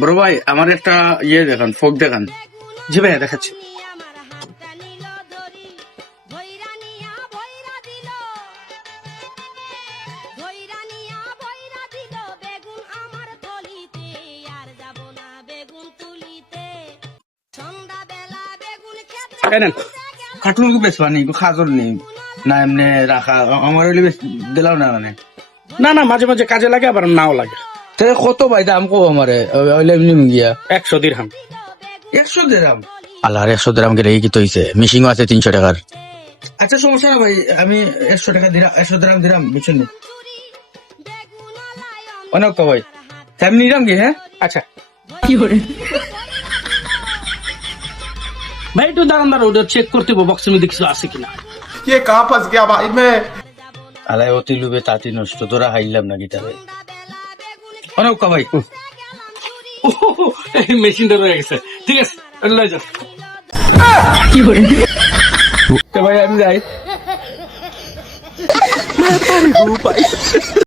বড় ভাই আমার একটা ইয়ে দেখান, ফোক দেখান। জি ভাইয়া দেখাচ্ছি। এই নেন। কার্টুন বেচবা নেই, খাজর নেই না এমনি রাখা, আমার হইলে দিলাও না মানে। না না, মাঝে মাঝে কাজে লাগে আবার নাও লাগে। তাহলে কত ভাই দাম কো আমারে, হইলে এমনি গিয়া 100 দিরহাম। 100 দিরাম। আল্লাহ 100 দিরাম গেলে কি তো হইছে, মিশিংও আছে 300 টাকার। আচ্ছা সমস্যা না ভাই, আমি 100 টাকা দিলাম, 100 দিরাম দিলাম, বুঝছেন নি? অনেক তো ভাই, আমি নিলাম কি? হ্যাঁ আচ্ছা ভাই একটু দাঁড়ান দাঁড়ান, ওটা চেক করতে হবে বক্সের মধ্যে কিছু আছে কিনা। ये कहाँ फंस गया भाई मैं। আলাই অতি লুবে তাঁতি নষ্ট, তোরা হাইলাম না গিটারে। অনেক তো ভাই। এই মেশিনটা রয়ে গেছে, ঠিক আছে লয়ে যাও। তো ভাই আমি যাই।